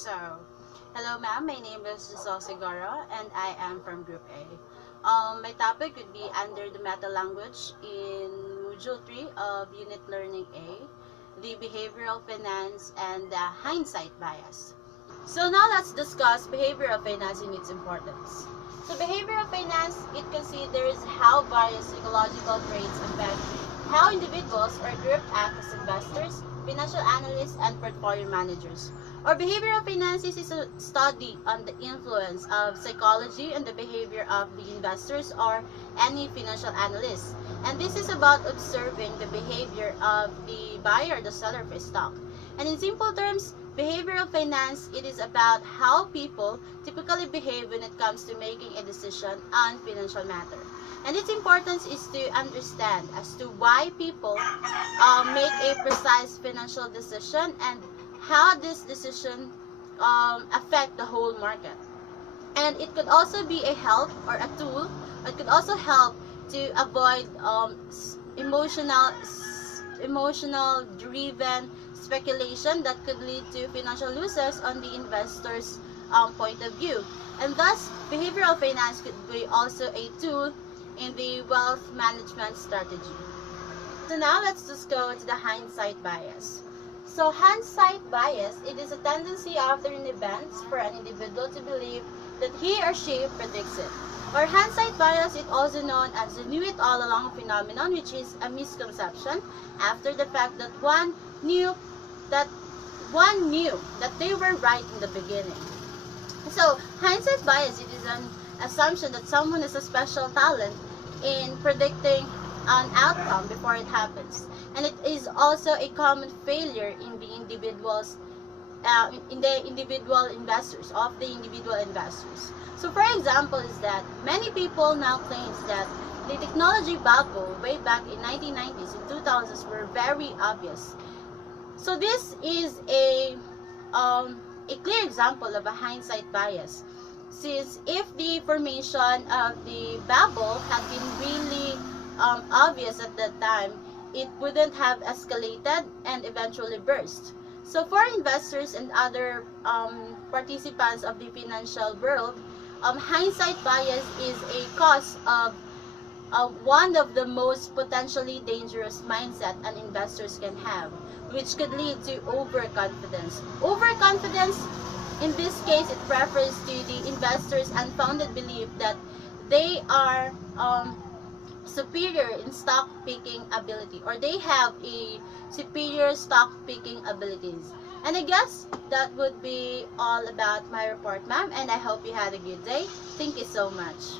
So, hello ma'am, my name is Giselle Segura and I am from Group A. My topic would be under the meta language in Module 3 of Unit Learning A, the behavioral finance and the hindsight bias. So now let's discuss behavioral finance and its importance. So behavioral finance, it considers how various psychological traits affect how individuals or groups act as investors, financial analysts, and portfolio managers. Or behavioral finance is a study on the influence of psychology and the behavior of the investors or any financial analysts. And this is about observing the behavior of the buyer or the seller of a stock. And in simple terms, behavioral finance, it is about how people typically behave when it comes to making a decision on financial matter. And its importance is to understand as to why people make a precise financial decision and how this decision affect the whole market. And it could also be a help or a tool. It could also help to avoid emotional driven speculation that could lead to financial losses on the investor's point of view. And thus, behavioral finance could be also a tool in the wealth management strategy. So now let's just go to the hindsight bias. So hindsight bias, it is a tendency after an event for an individual to believe that he or she predicts it. Or hindsight bias is also known as the knew it all along phenomenon, which is a misconception after the fact that one knew that they were right in the beginning. So hindsight bias, it is an assumption that someone has a special talent in predicting an outcome before it happens, and it is also a common failure in the individual investors. So for example is that many people now claims that the technology bubble way back in 1990s and 2000s were very obvious. So this is a clear example of a hindsight bias, since if the formation of the bubble had been really obvious at that time, it wouldn't have escalated and eventually burst. So for investors and other participants of the financial world, hindsight bias is a cause of one of the most potentially dangerous mindset an investors can have, which could lead to overconfidence. Overconfidence, in this case, it refers to the investors' unfounded belief that they are superior in stock picking ability, or they have a superior stock picking abilities. And I guess that would be all about my report, ma'am, and I hope you had a good day. Thank you so much.